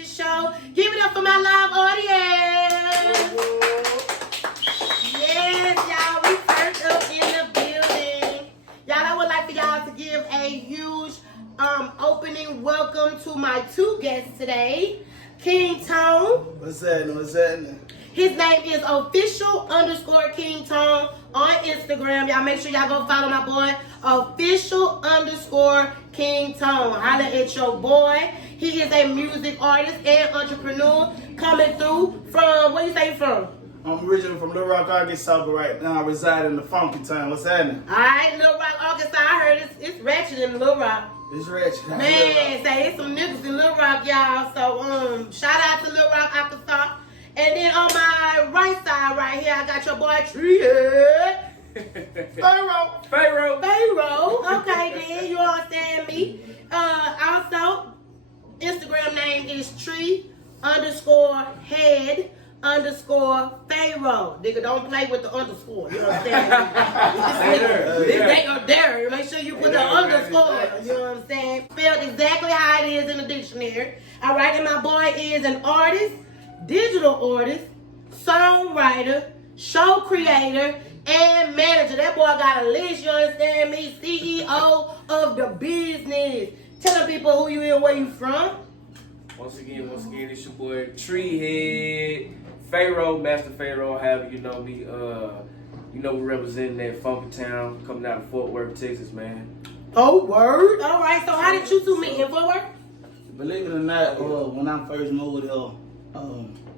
Ratchet Sho. Give it up for my live audience. Yes, y'all, we turned up in the building. Y'all, I would like for y'all to give a huge opening welcome to my two guests today. Kingtone. What's happening? His name is official_Kingtone on Instagram. Y'all make sure y'all go follow my boy, official_Kingtone. Holla at your boy. He is a music artist and entrepreneur coming through from, where you say you from? I'm originally from Little Rock, Arkansas, but right now I reside in the funky town. What's happening? All right, Little Rock, Arkansas. I heard it's ratchet in Little Rock. It's Ratchet. Man, say it's some niggas in Little Rock, y'all. So shout out to Little Rock, Arkansas. And then on my right side right here, I got your boy Treehead. Pharaoh. Okay, then you understand me. Also, Instagram name is tree_head_Pharaoh. Nigga, don't play with the underscore. You understand me? They are there. Make sure you put the underscore. You know what I'm saying? Spelled exactly how it is in the dictionary. All right, and my boy is an artist, digital artist, songwriter, show creator, and manager. That boy got a list, you understand me? CEO of the business. Tell the people who you is, where you from. Once again, it's your boy Treehead, Pharaoh, Master Pharaoh, however you know me. We representing that funky town, coming out of Fort Worth, Texas, man. Oh, word. All right, so how did you two meet in Fort Worth? Believe it or not, when I first moved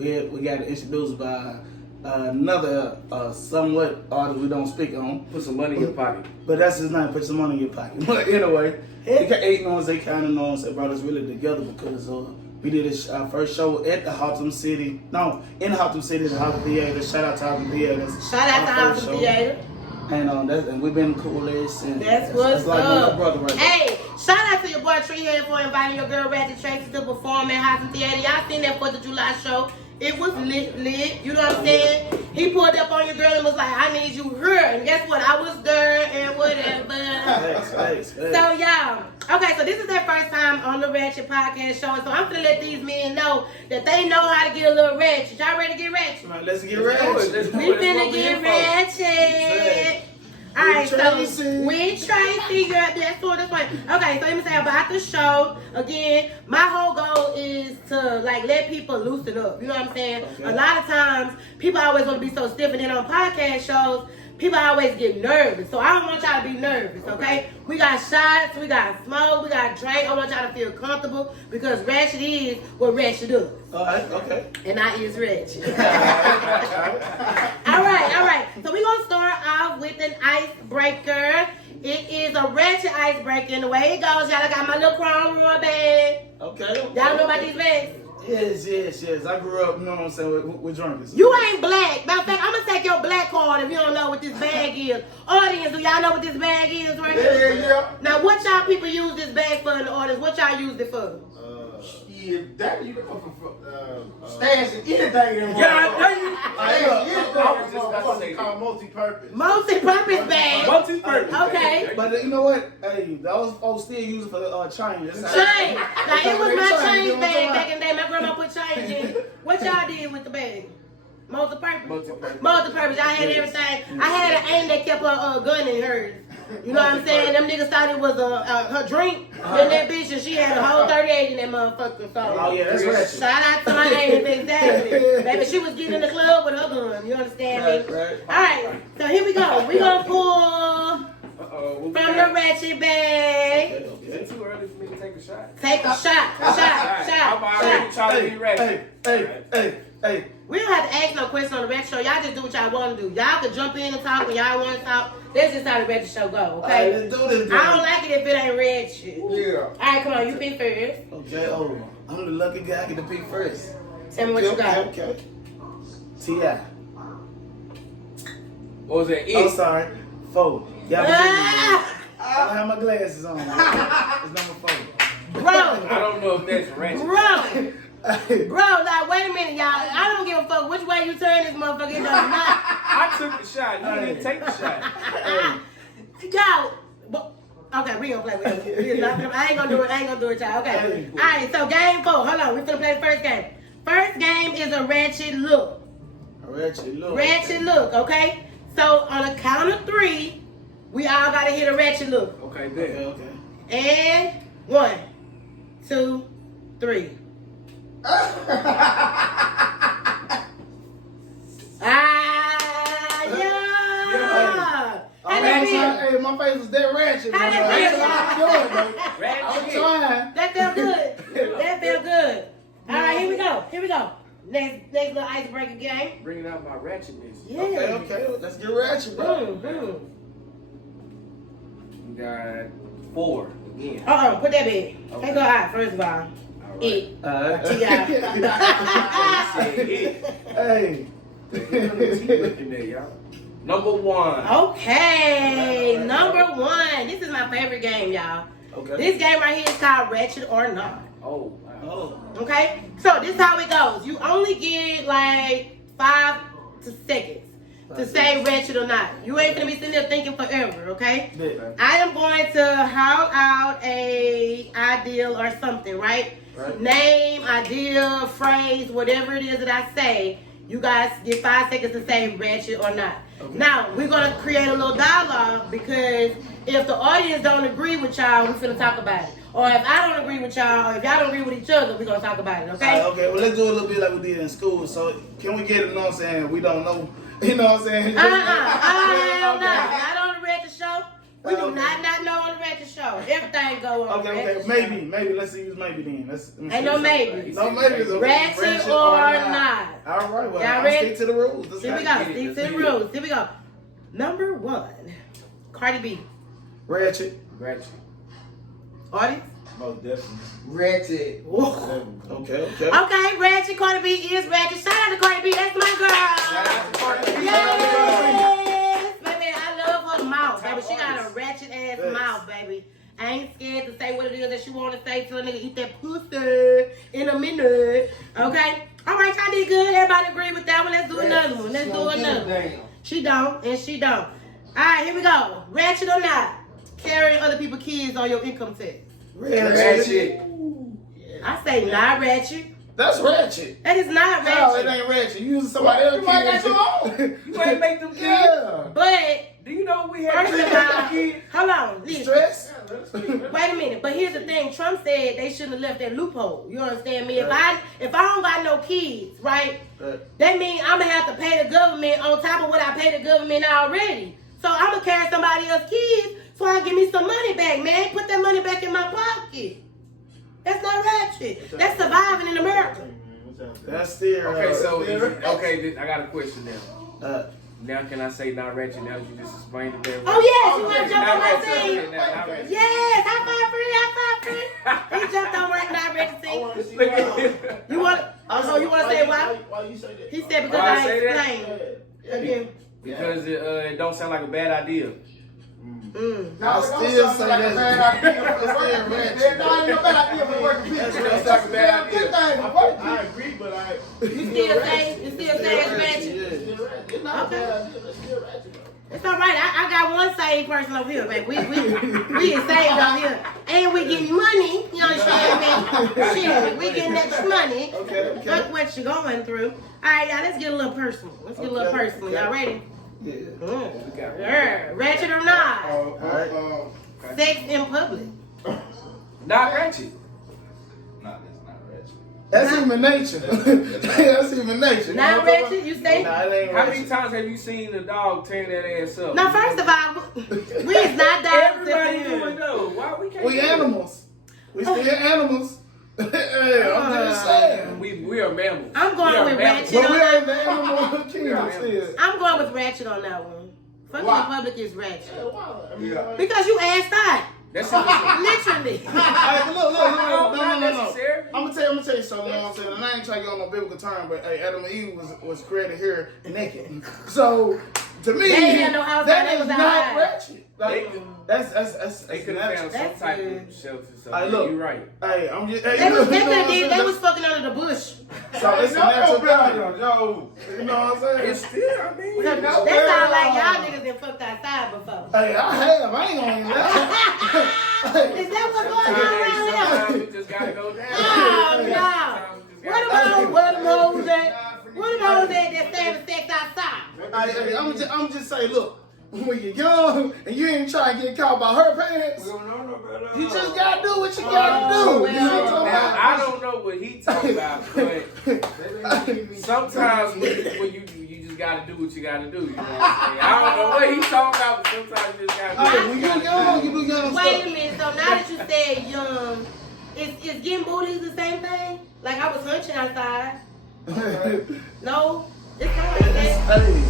here, we got introduced by another somewhat artist we don't speak on. Put some money in your pocket. But that's his name, put some money in your pocket. But anyway, they know us, they kind of know us, they brought us really together because we did our first show at the Houghton City. No, in Houghton City, the Houghton Theater. Shout out to Houghton Theater. Shout out to Houghton Theater. And we've been cool since. That's what's like up. My brother right Hey, shout out to your boy Treehead for inviting your girl Ratchet Sho to perform at Houghton Theater. Y'all seen that 4th of July show? It was lit. You know what I'm saying? He pulled up on your girl and was like, I need you here. And guess what? I was there and whatever. Thanks. So, y'all. Okay, so this is their first time on the Ratchet Podcast show. So I'm going to let these men know that they know how to get a little ratchet. Y'all ready to get ratchet? All right, let's get ratchet. We finna get ratchet. Alright, so with Tracy, that's one. Okay, so let me say about the show. Again, my whole goal is to let people loosen up. You know what I'm saying? Okay. A lot of times, people always want to be so stiff, and then on podcast shows, people always get nervous. So I don't want y'all to be nervous, okay? We got shots, we got smoke, we got drink. I want y'all to feel comfortable because Ratchet is what Ratchet does. All right, okay. And I is Ratchet. All right. So we're going to start off with an icebreaker. It is a Ratchet icebreaker. And the way it goes, y'all, I got my little crown royal bag. Okay. Y'all know about these bags? Yes. I grew up, you know what I'm saying, with drunkards. You ain't black. Matter of fact, I'm going to take your black card if you don't know what this bag is. Audience, do y'all know what this bag is right here? Yeah. Now, what y'all people use this bag for in the audience? What y'all use it for? That you stashing anything in one. It's called multi-purpose. Multi-purpose bag. Multi-purpose. Okay. But you know what? Hey, those folks still use it for chain. Chain. Now, it was my change bag back in the day. My grandma put change in. What y'all did with the bag? Multi-purpose. Multi-purpose. Y'all had everything. I had an aunt that kept a gun in hers. You know what I'm saying? Them niggas thought it was her drink. Then that bitch, and she had a whole 38 in that motherfucker. So, Oh, yeah, that's right. shout out to my aunt, exactly. Baby, she was getting in the club with her gun. You understand me? Right. All right, so here we go. We gonna pull from the Ratchet bag. Okay. Is it too early for me to take a shot? Take a shot. I'm already trying to be ratchet. Hey. We don't have to ask no question on the Ratchet Show. Y'all just do what y'all want to do. Y'all can jump in and talk when y'all want to talk. That's just how the Ratchet Show go, okay? All right, let's do this. I don't like it if it ain't ratchet. Yeah. All right, come on, you pick first. Okay, I'm the lucky guy. I get to pick first. Tell me what you got. Okay. T.I. What was that? Oh, sorry. 4. Y'all believe me? I don't have my glasses on. It's number 4. Bro, I don't know if that's ratchet. bro, like, wait a minute, y'all. I don't give a fuck which way you turn this motherfucker. It does not. I took the shot. You didn't take the shot. Y'all, Okay, we gonna play with it. We not gonna, I ain't gonna do it, y'all. Okay. All right, so game 4. Hold on, we finna play the first game. First game is a ratchet look. A ratchet look. Ratchet look, okay? So on a count of 3, we all gotta hit a ratchet look. Okay, good. Okay. And 1, 2, 3. Yeah. How that feel? Hey, my face was dead ratchet. How that feel, I'm Ratchet. trying. That felt good. That felt good. All right, here we go. Here we go. Next little icebreaker game. Bringing out my ratchetness. Yeah. Okay. Let's get ratchet, bro. We got 4 again. Put that back. Let's go out first of all. All right. It. Hey. Hey. Looking there, y'all. Number 1. Okay, number 1. This is my favorite game, y'all. Okay. This game right here is called Ratchet or Not. Oh, wow. Oh. Okay? So this is how it goes. You only get like 5 seconds to say ratchet or not. You ain't gonna be sitting there thinking forever, okay? Yeah. I am going to howl out a ideal or something, right? Right. Name, idea, phrase, whatever it is that I say. You guys get 5 seconds to say ratchet or not. Okay. Now, we're going to create a little dialogue because if the audience don't agree with y'all, we're going to talk about it. Or if I don't agree with y'all, or if y'all don't agree with each other, we're going to talk about it, okay? Okay, well, let's do a little bit like we did in school. So, can we get it, you know what I'm saying? We don't know, you know what I'm saying? Hell no. Not on the Ratchet Show. We do Okay. not know on the Ratchet Show. Everything go on the Okay, Ratchet Show. maybe. Let's use maybe then. Let me Ain't no maybe. No maybe. Ratchet or not. All right, well, Y'all I'll ready? stick to the rules. Let's Here we go. go. Stick to the rules. Here we go. Number 1. Cardi B. Ratchet. Ratchet. Audience? Most definitely. Ratchet. Okay. Okay, Ratchet. Cardi B is Ratchet. Shout out to Cardi B. That's my girl. Yes, baby. I love her mouth, baby. She got a ratchet ass mouth, baby. I ain't scared to say what it is that she want to say to a nigga. Eat that pussy in a minute. Okay? All right, y'all did good. Everybody agree with that one. Let's do another one. Let's do another one. Damn. She don't, and she don't. All right, here we go. Ratchet or not? Carrying other people's kids on your income tax. Ratchet. I say not ratchet. That's ratchet. That is not No, ratchet. it ain't ratchet. You using somebody else's You might kids. got your You ain't make them kids. Yeah. But Do you know we had first of all, hold on, listen. Stress. Wait a minute, but here's the thing. Trump said they shouldn't have left that loophole. You understand me? If I don't got no kids, right? That means I'm gonna have to pay the government on top of what I pay the government already. So I'm gonna carry somebody else's kids so I give me some money back, man. Put that money back in my pocket. That's not ratchet. That's surviving in America. That's still. Okay, so still okay, I got a question now. Now can I say not ratchet now that you just explained it there? Oh yes, you wanna jump on Not my ratchet, team? okay, not ratchet. Yes, high five free. He jumped on right now, ready to see. I want to see Look why. at You want? Oh, you want to say why? Why you say that? He said because Why I I say that? explained. Again. Because it don't sound like a bad idea. I still say that's I agree, but You still say it's ratchet? it's not a bad idea. That's still ratchet, though. It's all right. I got one saved person over here, baby. We is saved over here, and we getting money. You understand me? Shit, we getting that money. Okay. Look what you going through. All right, y'all. Let's get a little personal. Y'all ready? Yeah. Yeah. Ratchet or not? Alright. Sex in public. Not ratchet. That's human nature. That's human nature. Not ratchet. You say? Nah, it ain't How many ratchet. times have you seen a dog tearing that ass up? Now, first of all, we is not dogs. Everybody do it though. Why we can't? We do it? animals. We still animals. Hey, I'm just saying. We are mammals. I'm going We are with mammals. ratchet. But we ain't the animal kingdom still. I'm going with ratchet on that one. Fucking in public is ratchet. I mean, Because you asked that. That's Literally. Hey, but look, No, not no. necessary. I'm gonna tell you something, you know what I'm saying? And I ain't trying to get on no biblical term, but hey, Adam and Eve was created here naked. So, to me, They ain't had no house that like they is was not outside. ratchet. Like, that's They could have found some That's type good. of shelter. So Hey, look. you're right. Hey, I'm just. Hey, They was, you know what I'm they saying? was fucking under the bush. So it's a natural thing. Yo, You know what I'm saying? It's still, I mean, So that sound like y'all niggas that fucked outside before. Hey, I have. I ain't gonna lie. Is that what's going on around here? sometimes we just gotta go down. Oh, no. Sometimes we just Where gotta them hoes at? Where them hoes at that having sex outside? I'm just saying, look, when you're young and you ain't trying to get caught by her pants, you just gotta do what you gotta do. well, You know what I'm talking Now, about? I don't know what he talking about, but sometimes when you just gotta do what you gotta do. You know what I'm saying? I don't know what he talking about, but sometimes you just gotta do Hey, what when you you gotta young, you do young Wait a stuff. minute. So now that you said young, is getting booties the same thing? Like I was hunching outside. No? It's not like that. Hey,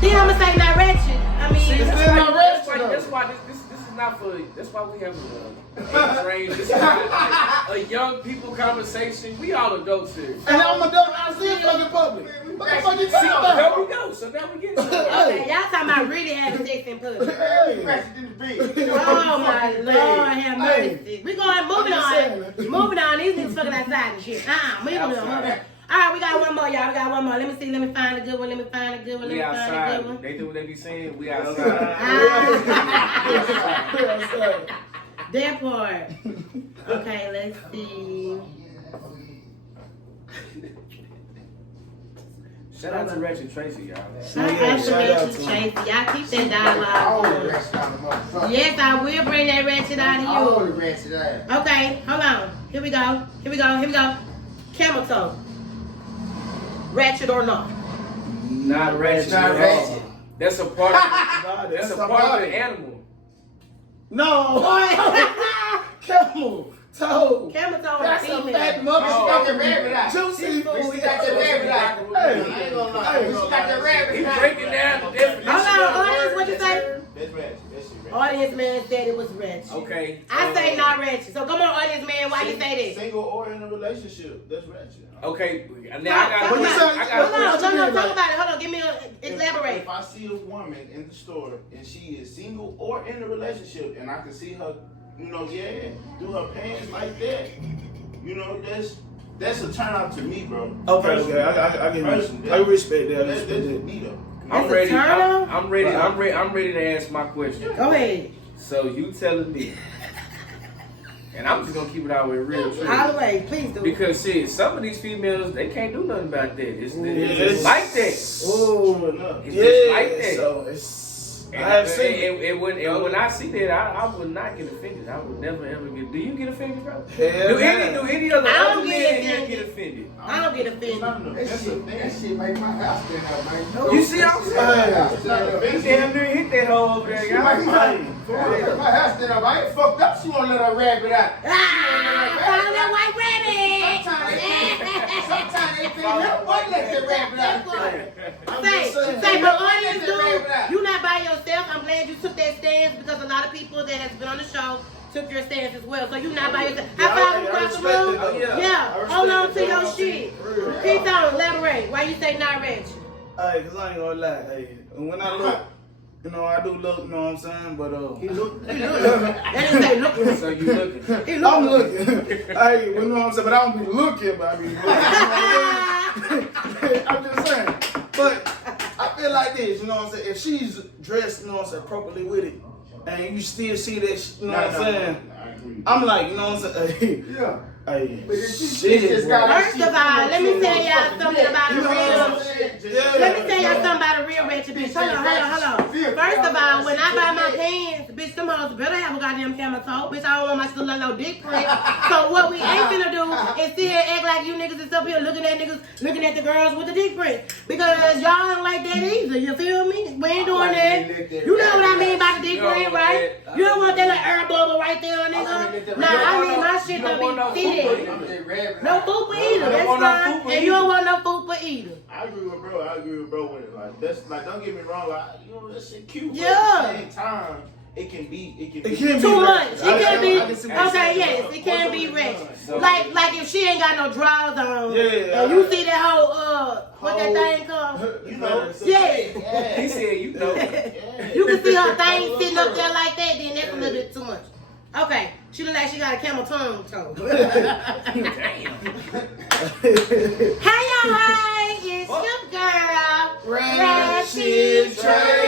Then I'm gonna say not ratchet. I mean, See, It's that's still why, not that's ratchet, why, though. that's why this is not for. That's why we have a range. This is not a young people conversation. We all adults here. and I'm a adult, I still fucking public. What the fuck you See, talking about? there we go. So now we get to it. okay, y'all talking about really having sex in public. Hey. Oh my Lord, have mercy. We going moving I'm just on. saying. Moving on. These niggas fucking outside and shit. Moving on. All right, we got one more, y'all. We got one more. Let me see. Let me find a good one. Let me find a good one. Let We me find a good outside. one. They do what they be saying. We outside. That part. Okay, let's see. Shout out to Ratchet Tracy, y'all. Shout out to Ratchet Tracy. Y'all keep that dialogue going. Yes, I will bring that ratchet out of you. Okay, hold on. Here we go. Here we go. Here we go. Camel toe. Ratchet or not? Not ratchet. Not at all. ratchet. That's a part. That's a part of the animal. No. Camel toe. Camel toe is That's a female. fat She got the motherfucker. rabbit out. Juicy. She got the rabbit out. Hey. I ain't gonna lie. She got the rabbit He's out. breaking down the definition. Hold on, of the audience, word. what you say? That's ratchet. That shit ratchet. Audience man said it was ratchet. Okay. I say not ratchet. So come on, audience man, why you say that? Single or in a relationship. That's ratchet. Okay. Now I got. What you say? I got a Hold on, question. no, talk about it. Hold on, give me elaborate. If I see a woman in the store and she is single or in a relationship and I can see her, do her pants like that, that's a turn out to me, bro. Okay, I get Personally, it. I respect that. I That's respect that. me though. I'm That's a ready. turn on? I'm ready to ask my question. Go ahead. So you telling me, and I'm just gonna keep it all the way real. All the way, please do. Because shit, some of these females they can't do nothing about that. It's Yes. like that. Oh, It's yeah. just like that. So it's. And I have seen it. when I see that, I would not get offended. I would never ever get. Do you get offended, bro? Hell Do yeah. any other I don't other get men here offended. get offended? I don't get offended. That's a thing. That shit make my house stand up, man. You see what I'm saying? It's not You offensive. damn near hit that hole over there, She y'all. make my house stand up. I ain't fucked up. She won't let her rabbit out. Follow that white rabbit. Sometimes they think let one let the rabbit out. Say, but audience do, you not by yourself. I'm glad you took that stance because a lot of people that has been on the show took your stance as well. So you not by yourself. High five across the room. respect it, though. Yeah, hold on to your shit. Kingtone, elaborate. Why you say not ratchet? Hey, cause I ain't gonna lie. Hey, when I look, I do look. You know what I'm saying? But That didn't say looking. So you looking? He I'm looking. looking. Hey, you know what I'm saying? But I don't be looking. But I be looking. I'm just saying. But I feel like this. You know what I'm saying? If she's dressed, you know what I'm saying, appropriately with it, and you still see that, you know what I'm saying? I agree. I'm like, you know what I'm saying? Yeah. Hey, But if she shit, just bro. got First of all, let me tell y'all something about a You know what real. I'm saying? Let me tell y'all something about a real ratchet bitch. Hold on. First of all, when I buy my pants, bitch, them hoes better have a goddamn camel toe. Bitch, I don't want my shit to look like no dick print. So what we ain't finna do is sit here and act like you niggas is up here looking at niggas, looking at the girls with the dick print. Because y'all don't like that either, you feel me? We ain't doing that. You know what I mean by the dick print, right? You don't want that little air bubble right there, nigga. Nah, I need my shit to be fitted. No fupa either, that's fine. And you don't want no fupa either. I agree with bro. With it. Like that's like, don't get me wrong. Like, that shit cute. Yeah. But at the same time, it can be too much. It can be I can see what you're okay. saying. Yes, it can be ratchet. So- Like if she ain't got no drawers on, Yeah, and you see that whole what that thing called? you know. Yeah. He said, you know. You can see her thing sitting up there like that. Then that's a little bit too much. Okay, she look like she got a camel tongue toe. Damn. Hey y'all, hey, it's your girl, Ratchet Ratchet Sho.